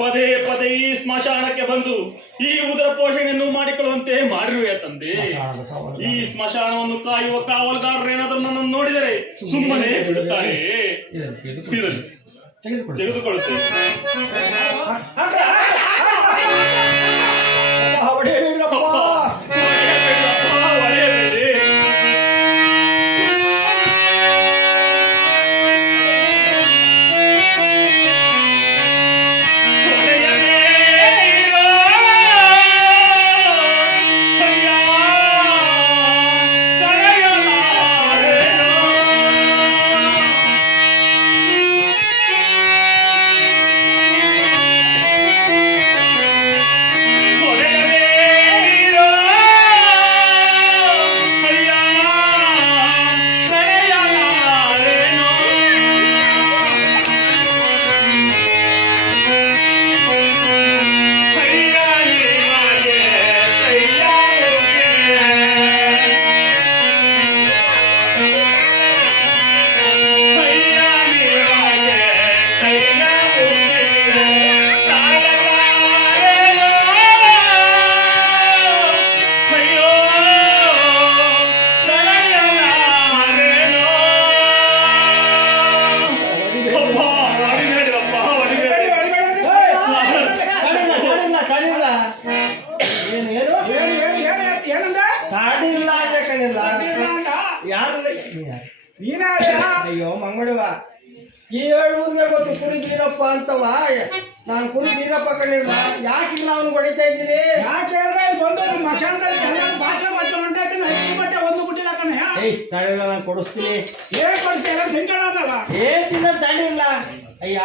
ಪದೇ ಪದೇ ಈ ಸ್ಮಶಾನಕ್ಕೆ ಬಂದು ಈ ಉದರ ಪೋಷಣೆಯನ್ನು ಮಾಡಿಕೊಳ್ಳುವಂತೆ ಮಾಡಿರುವೆ ತಂದೆ. ಈ ಸ್ಮಶಾನವನ್ನು ಕಾಯುವ ಕಾವಲುಗಾರರೇನಾದರೂ ನನ್ನನ್ನು ನೋಡಿದರೆ ಸುಮ್ಮನೆ ಬಿಡುತ್ತಾರೆ. ತೆಗೆದುಕೊಳ್ಳುತ್ತೇವೆ. ಅಯ್ಯೋ ಮಂಗಳವ ಈ ಊರಿಗೆ ಗೊತ್ತು ಕುರಿ ಬೀರಪ್ಪ ಅಂತವ. ನಾನು ಕುರಿ ಬೀರಪ್ಪ ಕಣ್ಣಿಲ್ಲ, ಯಾಕಿಲ್ಲ ಅವ್ನು ಹೊಡಿತಾ ಇದ್ದೀನಿ. ಯಾಕೆ ಒಂದು ಬಿಟ್ಟಿಲ್ಲ ಕಣ. ತಡೆಲ್ಲ ನಾನು ಕೊಡಿಸ್ತೀನಿ. ಏನ್ ಕೊಡಿಸ್ತೀರ? ತಿನ್ಕೊಳ್ಳಲ್ಲ ಏನ್ ತಿನ್ನೋ ತಡೆಯಿಲ್ಲ. ಅಯ್ಯ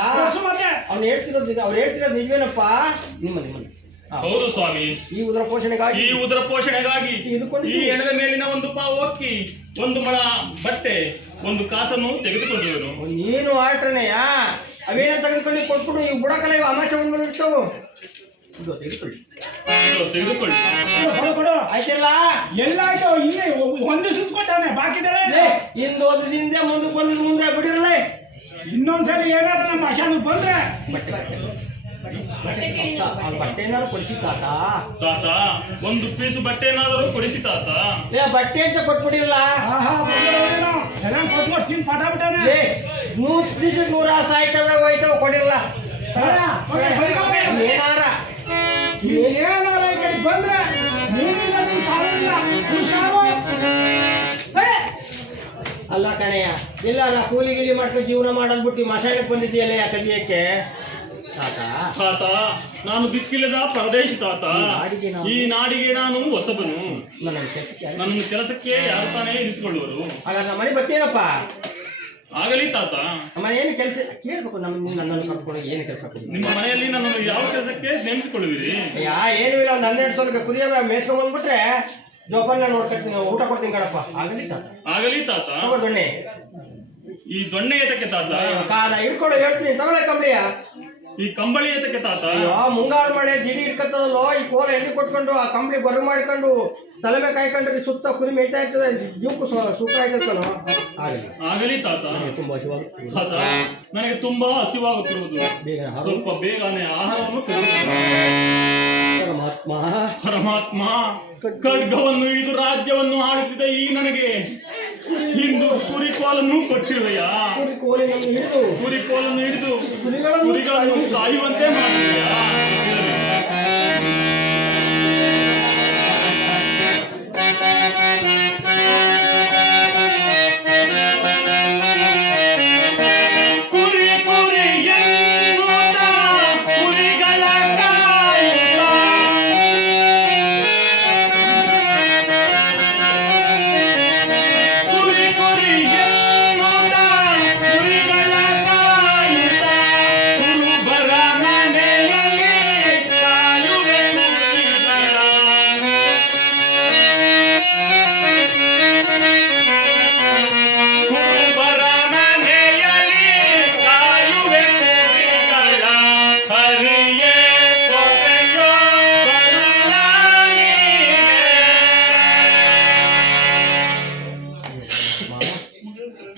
ಮತ್ತೆ ಅವ್ನು ಹೇಳ್ತಿರೋದು ನಿಜವೇನಪ್ಪ? ನಿಮ್ಮನೆ ಹೌದು ಸ್ವಾಮಿ. ಈ ಉದರ ಪೋಷಣೆಗಾಗಿ ಈ ಎಣದ ಮೇಲಿನ ಒಂದು ಪಾವು ಅಕ್ಕಿ, ಒಂದು ಮಳ ಬಟ್ಟೆ, ಒಂದು ಕಾಸನ್ನು ತೆಗೆದುಕೊಂಡಿರುವೆನು. ನೀನು ಆಟ್ರನೆಯ ಅವೇನ ತೆಗೆದುಕೊಂಡು ಕೊಟ್ಬಿಡು. ಈ ಬುಡಕಲ್ಲ ಇವು ಅಮಾಚ ಬಂದ್ಮೇಲೆ ಇರ್ತವು. ತೆಗೆದುಕೊಳ್ಳಿ. ಆಯ್ತಿಲ್ಲ ಎಲ್ಲಾಯ್ತು? ಇಲ್ಲಿ ಒಂದು ಸುತ್ಕೊಟ್ಟವನೆ ಬಾಕಿದಲ್ಲ. ಹಿಂದೆ ಓದಿದಿಂದ ಮುಂದಕ್ಕೆ ಬಂದಿದ್ದು ಮುಂದೆ ಬಿಡಿರಲ್ಲ. ಇನ್ನೊಂದ್ಸಲಿ ಏನಾದ್ರು ನಮ್ಮ ಅಶಾನಕ್ಕೆ ಬಂದ್ರೆ ಬಟ್ಟೆ ಏನಾದ್ರು ಕೊಡಿಸಿ ತಾತ. ಒಂದು ಪೀಸು ಬಟ್ಟೆ ಏನಾದರೂ ಕೊಡಿಸಿ ತಾತ. ಬಟ್ಟೆ ಅಂತ ಕೊಟ್ಬಿಡಿರಲ್ಲ. ಕೊಟ್ಬಿಟ್ಟು ತಿನ್ ಪಟ ಬಿಟ್ಟಾನೆ. 100 ದಿವಸಕ್ಕೆ 100 ಆಸೆ ಆಯ್ತವೆ ಹೋಯ್ತವೆ ಕೊಡಿರಲ್ಲ. ಏನಾರ ಬಂದ್ರೆ ಅಲ್ಲ ಕಣಯ್ಯ, ಇಲ್ಲ ನಾ ಕೂಲಿ ಗಿಲಿ ಮಾಡ್ಕೊಂಡು ಜೀವನ ಮಾಡೋದ್ ಬಿಟ್ಟು ಮಸಾಲೆಗೆ ಬಂದಿದ್ದೀಯಲ್ಲ ಕದಿಯಕ್ಕೆ ತಾತ. ನಾನು ದಿಕ್ಕಿಲ್ಲದ ಪರದೇಶಿ ತಾತ. ಈ ನಾಡಿಗೆ ನಾನು ಹೊಸಬನು. ನನ್ನ ಕೆಲಸಕ್ಕೆ ಯಾರು ತಾನೇ ಇರಿಸಿಕೊಳ್ಳುವರು. ಹಾಗಾದ್ರೆ ನಮ್ಮ ಮನೆ ಬರ್ತೀನಪ್ಪ. ಆಗಲಿ ತಾತ. ನಮ್ಮ ಏನು ಕೆಲಸ ಕೇಳ್ಬೇಕು. ನನ್ನನ್ನು ಕರ್ಕೊಂಡು ಏನು ಕೆಲಸ? ನಿಮ್ಮ ಮನೆಯಲ್ಲಿ ನನ್ನನ್ನು ಯಾವ ಕೆಲಸಕ್ಕೆ ನೇಮಿಸಿಕೊಳ್ಳುವಿರಿ? ಏನು ಇಲ್ಲ, ಒಂದು 12 ಸಾವಿರ ಕುರಿಯ ಮೇಸ್ಕೊಂಡ್ ಬಂದ್ಬಿಟ್ರೆ ಜೋಪಾನ ನೋಡ್ಕೊತೀನಿ, ಊಟ ಕೊಡ್ತೀನಿ ಕಣಪ್ಪ. ಆಗಲಿ ತಾತ. ದೊಣ್ಣೆ, ಈ ದೊಣ್ಣೆ ಏತಕ್ಕೆ ತಾತ? ಕಾಲ ಹಿಡ್ಕೊಳ್ಳೋ ಹೇಳ್ತೀನಿ, ತಗೊಳ್ಳೆ ಕಂಬಳಿಯ. ಈ ಕಂಬಳಿ ಏತಕ್ಕೆ ತಾತ? ಮುಂಗಾರು ಮಳೆ ಗಿಡಿ ಹಿಡ್ಕತ್ತದಲ್ಲೋ, ಈ ಕೋಲ ಎಲ್ಲಿ ಕೊಟ್ಕೊಂಡು ಆ ಕಂಬಳಿ ಬರು ಮಾಡಿಕೊಂಡು ತಲೆಮೆ ಕಾಯ್ಕೊಂಡ್ರೆ ಸುತ್ತ ಕುರಿ ಮೇಯ್ತಾ ಇರ್ತದೆ, ಜೀವಕ್ಕೂ ಸುಖ ಆಯ್ತನೋ. ಆಗಲಿ ತಾತ. ತಾತ, ನನಗೆ ತುಂಬಾ ಹಸಿವಾಗುತ್ತಿರುವುದು. ಸ್ವಲ್ಪ ಬೇಗನೆ ಆಹಾರವನ್ನು ಪರಮಾತ್ಮ. ಖಡ್ಗವನ್ನು ಹಿಡಿದು ರಾಜ್ಯವನ್ನು ಆಳುತ್ತಿದ್ದ ಈ ನನಗೆ ಇಂದು ಕುರಿಕೋಲನ್ನು ಕೊಟ್ಟಿರುವೆಯಾ? ಕುರಿಕೋಲನ್ನು ಹಿಡಿದು ಕುರಿಗಳನ್ನು ಕಾಯುವಂತೆ ಮಾಡಿರುವೆಯಾ?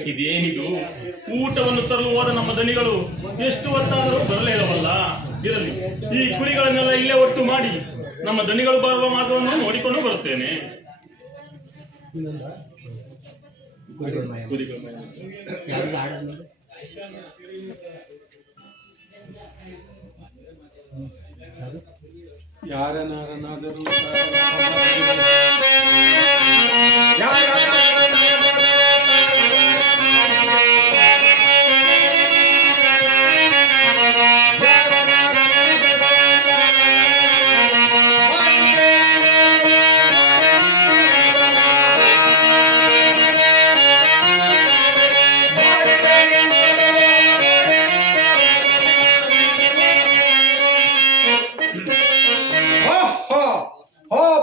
ಇದೇನಿದು? ಊಟವನ್ನು ತರಲು ಹೋದ ನಮ್ಮ ದಣಿಗಳು ಎಷ್ಟು ಹೊತ್ತಾದರೂ ಬರಲೇ ಇಲ್ಲವಲ್ಲ. ಇರಲಿ, ಈ ಕುರಿಗಳನ್ನೆಲ್ಲ ಇಲ್ಲೇ ಒಟ್ಟು ಮಾಡಿ ನಮ್ಮ ದನಿಗಳು ಬರುವ ಮಾರ್ಗವನ್ನು ನೋಡಿಕೊಂಡು ಬರುತ್ತೇನೆ. ಕುರಿಗಳ ಯಾರನಾರನಾದರೂ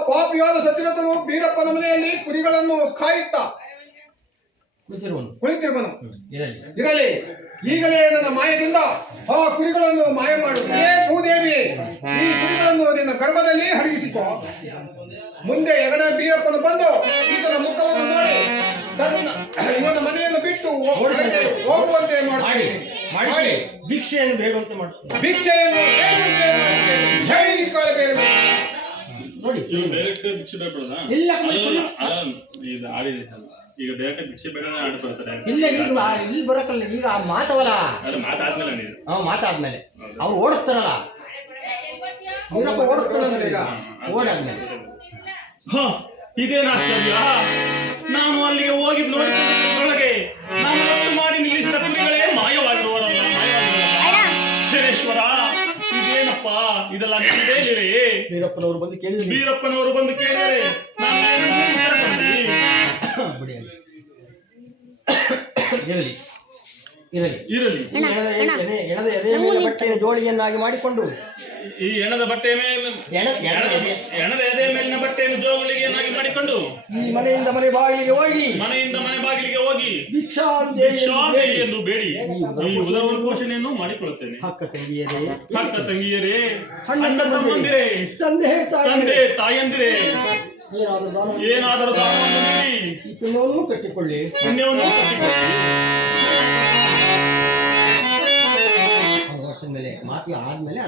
ಪಾಪಿಯಾದ ಸತ್ಯರಥನು ಬೀರಪ್ಪನ ಮನೆಯಲ್ಲಿ ಕುರಿಗಳನ್ನು ಕಾಯುತ್ತಾ ಕುಳಿತಿರುವನು. ಇರಲಿ, ಈಗಲೇ ನನ್ನ ಮಾಯದಿಂದ ಆ ಕುರಿಗಳನ್ನು ಮಾಯ ಮಾಡು. ಏ ಭೂದೇವಿ, ಈ ಕುರಿಗಳನ್ನು ನಿನ್ನ ಗರ್ಭದಲ್ಲಿ ಅಡಗಿಸಿಕೊ. ಮುಂದೆ ಹೆಗಡ ಬೀರಪ್ಪನು ಬಂದು ಈತನ ಮುಖವನ್ನು ನೋಡಿ ಇವನ ಮನೆಯನ್ನು ಬಿಟ್ಟು ಹೋಗುವಂತೆ ಮಾಡಿ ಭಿಕ್ಷೆಯನ್ನು ಬೇಡುವಂತೆ ಮಾಡಿ ಭಿಕ್ಷೆಯನ್ನು ಜೈ ಕಾಳಬೇಡ ನೋಡಿ. ಡೈರೆಕ್ಟ್ ಭಿಕ್ಷೆ ಬೇಡದ ಇಲ್ಲ, ಇದು ಆಡಿದೆ ಈಗ ಡೈರೆಕ್ಟ್ ಭಿಕ್ಷೆ ಬೇಡ ಆಡಿ ಬರ್ತಾರೆ. ಇಲ್ಲ, ಈಗ ಇಲ್ಲಿ ಬರಕಲ್ಲ, ಈಗ ಮಾತವಲ್ಲ, ಅಲ್ಲ ಮಾತಾದ್ಮೇಲೆ ನೀವು ಮಾತಾದ್ಮೇಲೆ ಅವ್ರು ಓಡಿಸ್ತಾರಲ್ಲ, ವೀರಪ್ಪ ಓಡಿಸ್ತಾರಲ್ಲ, ಈಗ ಓಡಾದ್ಮೇಲೆ. ಇದೇನು ಆಶ್ಚರ್ಯ! ನಾನು ಅಲ್ಲಿಗೆ ಹೋಗಿ ನೋಡಿಕೊಳ್ಳೊಳಗೆ ನಾನು ಒಟ್ಟು ಮಾಡಿ ನಿಲ್ಲಿಸಿದ ಕುರಿಗಳೇ ಮಾಯವಾಗಿರುವರಲ್ಲ. ಶರೇಶ್ವರ, ಇದೇನಪ್ಪ ಇದೆಲ್ಲ ನಿಂದೇ ಇರೇ? ವೀರಪ್ಪನವರು ಬಂದು ಕೇಳಿದ್ರು. ವೀರಪ್ಪನವರು ಬಂದು ಕೇಳಿದರೆ ನಾನು ಇರಲಿ ಇರಲಿ ಇರಲಿ. ಎಣದ ಎದೆಯ ಮೇಲೆ ಬಟ್ಟೆಯನ್ನು ಜೋಳಿಯನ್ನಾಗಿ ಮಾಡಿಕೊಂಡು ಈ ಎಣದ ಬಟ್ಟೆಯ ಮೇಲೆ ಎಣದ ಎದೆಯ ಮೇಲಿನ ಬಟ್ಟೆಯನ್ನು ಜೋಳಿಗೆಯನ್ನಾಗಿ ಮಾಡಿಕೊಂಡು ಈ ಮನೆಯಿಂದ ಮನೆ ಬಾಗಿಲಿಗೆ ಹೋಗಿ ಭಿಕ್ಷಾಂದೇಹಿ ಎಂದು ಬೇಡಿ ಈ ಉದರ ಪೋಷಣೆಯನ್ನು ಮಾಡಿಕೊಳ್ಳುತ್ತೇನೆ. ಅಕ್ಕ ತಂಗಿಯರೇ, ಅಣ್ಣ ತಮ್ಮಂದಿರೇ, ತಂದೆ ತಾಯಂದಿರೇ, ಏನಾದರೂ ದಾನವನ್ನು ನೀಡಿ ಪುಣ್ಯವನ್ನು ಕಟ್ಟಿಕೊಳ್ಳಿ. ಮೇಲೆ ಮಾತಿಗೆ ಆದ್ಮೇಲೆ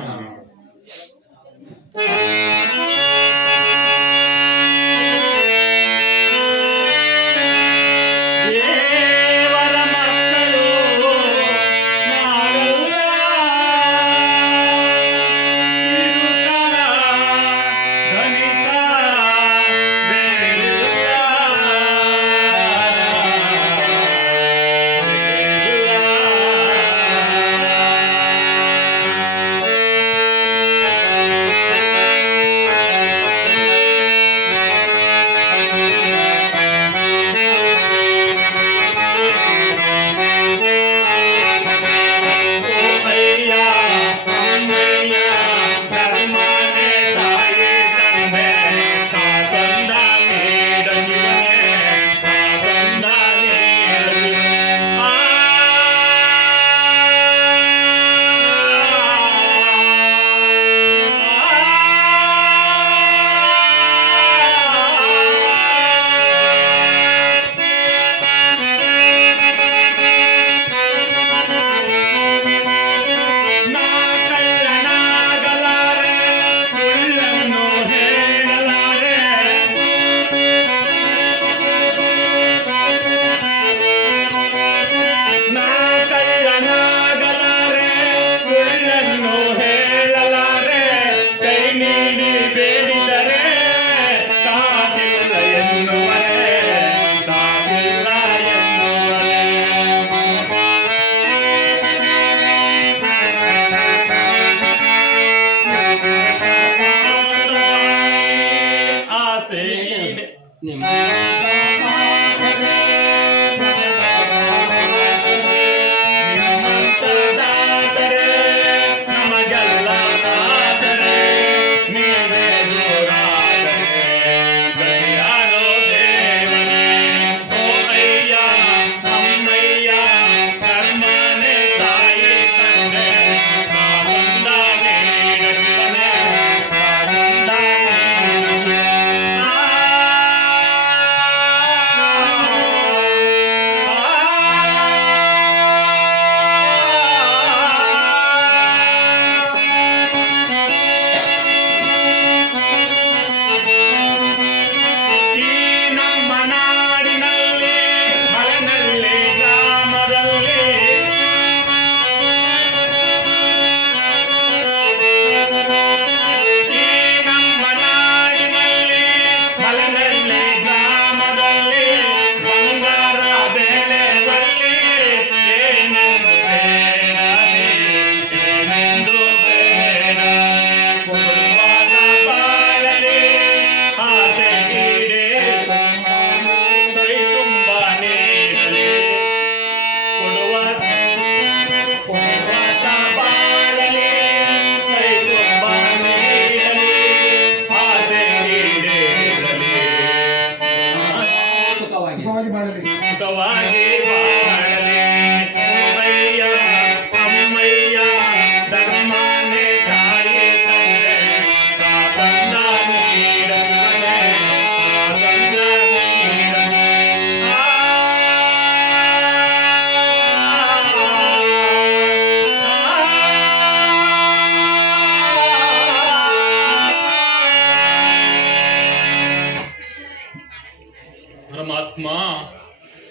ಪರಮಾತ್ಮ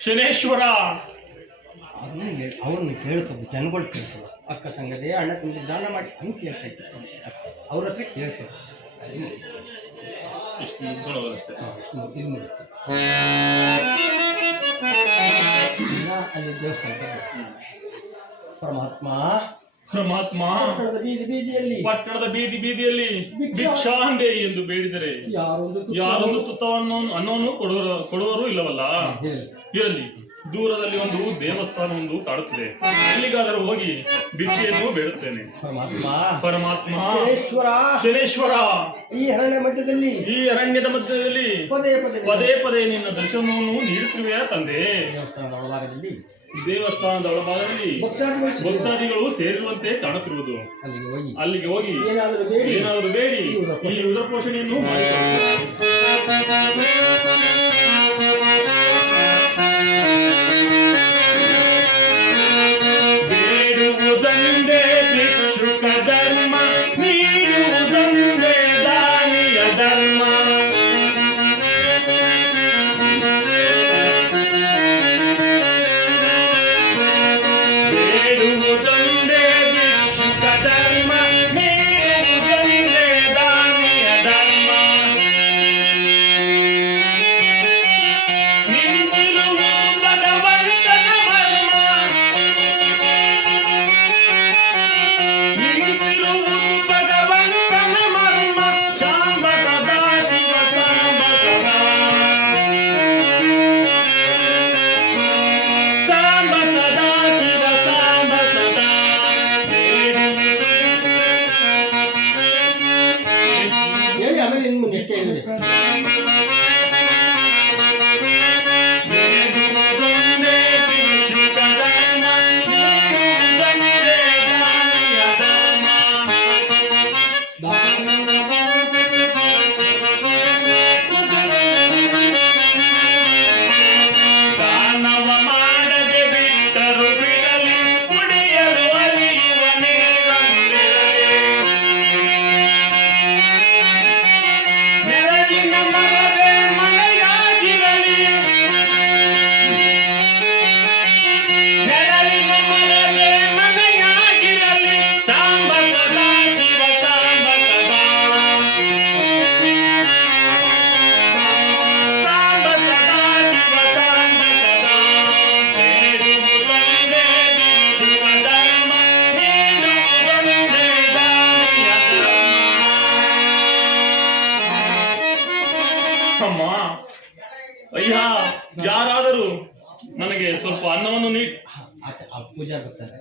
ಶನೇಶ್ವರ. ಅವ್ರನ್ನ ಕೇಳ್ಕೊಂಡು ಜನಗಳು ಕೇಳ್ಕೊಂಡು ಅಕ್ಕ ತಂಗದೆ ಅಣ್ಣ ತಂಗಿ ದಾನ ಮಾಡಿ ಹಂಗೆ ಕೇಳ್ತಾ ಇತ್ತು ಅವ್ರ ಹತ್ರ ಕೇಳ್ಕೊಂಡು ಇಷ್ಟು ಮುಗ್ದೊಳಗಷ್ಟೇ. ಇದು ಮಾಡುತ್ತೆ ಅಲ್ಲಿ ದೇವಸ್ಥಾನ ಪರಮಾತ್ಮ ಪರಮಾತ್ಮ ಪಟ್ಟಣದ ಬೀದಿಯಲ್ಲಿ ಪಟ್ಟಣದ ಬೀದಿಯಲ್ಲಿ ಭಿಕ್ಷಾಂದೇಹಿ ಎಂದು ಬೇಡಿದರೆ ಯಾರೊಂದು ತುತ್ತವನ್ನು ಅನ್ನವನ್ನು ಕೊಡುವರು ಇಲ್ಲವಲ್ಲ. ಇರಲಿ, ದೂರದಲ್ಲಿ ಒಂದು ದೇವಸ್ಥಾನವೊಂದು ಕಾಡುತ್ತಿದೆ, ಅಲ್ಲಿಗಾದರೂ ಹೋಗಿ ಭಿಕ್ಷೆಯನ್ನು ಬೇಡುತ್ತೇನೆ. ಪರಮಾತ್ಮ ಶನೇಶ್ವರ, ಈ ಅರಣ್ಯದ ಮಧ್ಯದಲ್ಲಿ ಪದೇ ಪದೇ ನಿನ್ನ ದರ್ಶನವನ್ನು ನೀಡುತ್ತಿರುವೆಯಾ ತಂದೆ? ದೇವಸ್ಥಾನದ ಒಳಭಾಗದಲ್ಲಿ ಭಕ್ತಾದಿಗಳು ಸೇರಿರುವಂತೆ ಕಾಣುತ್ತಿರುವುದು. ಅಲ್ಲಿಗೆ ಹೋಗಿ ಏನಾದರೂ ಬೇಡಿ ಈ ಉದರ ಪೋಷಣೆಯನ್ನು ಬೇಡುವುದಂದೇ ಭಿಕ್ಷುಕ ಧರ್ಮ, ನೀಡುವುದಂದೇ ದಾನಿಯ ಧರ್ಮ. ಬೇಡುವುದೊಂದೇ ಭಿಕ್ಷುಕ ಧರ್ಮ, ನೀಡುವುದೊಂದೇ ದಾನಿಯ ಧರ್ಮ. ನಿಂತಿರುವುದು ಭಗವಂತನ ಮರ್ಮ, ನಿಂತಿರುವುದು ಭಗವಂತನ ಮರ್ಮ. ಸಾಂಬ ಸದಾ ಶಿವ ಸಾಂಬ ಸದಾ, ಸಾಂಬ ಸದಾ ಶಿವ ಸಾಂಬ ಸದಾ. ಹೇಳಿ ಆಮೇಲೆ ಇನ್ನು ಮುಂದೆ ಎಷ್ಟೇ ಹೇಳಿದೆ ಬೇಡುವುದೊಂದೇ ಭಿಕ್ಷುಕ ಧರ್ಮ, ನೀಡುವುದೊಂದೇ ದಾನಿಯ ಧರ್ಮ. ದಾನವ ಮಾಡದೆ ಬಿಟ್ಟರು ಬಿಡಲಿ, ಕುಡಿಯಲು ಅಲಿಯುವ ನೀರಲ್ಲಿರಲಿ. ನೆರಳಿನ ಮರವೇ ಮನೆಯಾಗಿರಲಿ, ನೆರಳಿನ ಮರವೇ ಮನೆಯಾಗಿರಲಿ. ಸಾಂಬ ಸದಾ ಶಿವ ಸಾಂಬ ಸದಾ, ಸಾಂಬ ಸದಾ ಶಿವ ಸಾಂಬ ಸದಾ. ಬೇಡುವುದೊಂದೇ ಭಿಕ್ಷುಕ ಧರ್ಮ, ನೀಡುವುದೊಂದೇ ದಾನಿಯ ಧರ್ಮ. ಅಮ್ಮ, ಅಯ್ಯ, ಯಾರಾದರೂ ನನಗೆ ಸ್ವಲ್ಪ ಅನ್ನವನ್ನು ನೀಡಿ. ಪೂಜಾ ಬರ್ತಾರೆ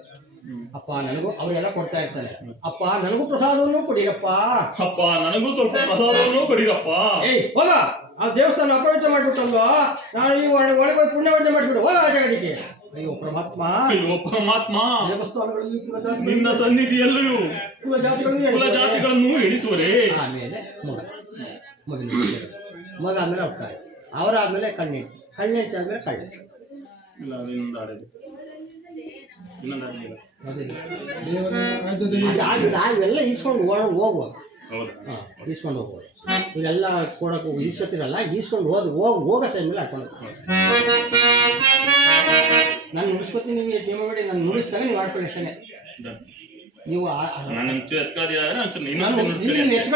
ಅಪ್ಪ, ನನಗೂ ಅವರೆಲ್ಲ ಕೊಡ್ತಾ ಇರ್ತಾರೆ. ಅಪ್ಪ ನನಗೂ ಪ್ರಸಾದವನ್ನು ಕೊಡಿರಪ್ಪ. ಅಪ್ಪ ನನಗೂ ಸ್ವಲ್ಪ ಪ್ರಸಾದವನ್ನು ಕೊಡಿರಪ್ಪ. ಏಯ್ ಹೋಗ, ಆ ದೇವಸ್ಥಾನ ಅಪವಿತ್ರ ಮಾಡ್ಬಿಟ್ಟಲ್ವಾ, ನಾನು ಈ ಒಳಗೆ ಪುಣ್ಯವಂತ ಮಾಡಿಬಿಡು, ಹೋಗ ಆ ಜಾಗಕ್ಕೆ. ಅಯ್ಯೋ ಪರಮಾತ್ಮ, ಅಯ್ಯೋ ಪರಮಾತ್ಮ, ದೇವಸ್ಥಾನಗಳಲ್ಲಿ ನಿನ್ನ ಸನ್ನಿಧಿಯಲ್ಲಿಯೂ ಕುಲ ಜಾತಿಗಳನ್ನು ಕುಲ ಜಾತಿಗಳನ್ನು ಎಣಿಸುವರೇ. ಆಮೇಲೆ ಮಗ ಆದ್ಮೇಲೆ ಹೋಗ್ತಾರೆ, ಅವರಾದ್ಮೇಲೆ ಕಣ್ಣೆಂಟು ಆದ್ಮೇಲೆ ಕಳ್ಳ. ಇಲ್ಲ, ಇನ್ನೊಂದು ಆಡಿದೆ, ಇನ್ನೊಂದು ಆಡಿಲ್ಲ. ಇವೆಲ್ಲ ಈಸ್ಕೊಂಡು ಹೋಗುವ, ಹೌದಾ? ಈಸ್ಕೊಂಡು ಹೋಗ್ಬೋದು. ಇವೆಲ್ಲ ಕೊಡಕ್ಕೆ ಈಸ್ಕೊತಿರಲ್ಲ, ಈಸ್ಕೊಂಡು ಹೋಗೋ ಟೈಮಲ್ಲಿ ಹಾಕೊಂಡು ನಾನು ನುಡಿಸ್ಕೊತೀನಿ. ನಿಮಗೆ ಟೀಮ್ ಮಾಡಿ ನಾನು ನುಡಿಸ್ದಾಗ ನೀವು ಆಡ್ಕೊಳ್ಳಿ ಅಷ್ಟೇ. ನೀವು ನಾನು ಎತ್ಕೊಳ್ಳೋದು ಎತ್ಕೊಳ್ಳಿ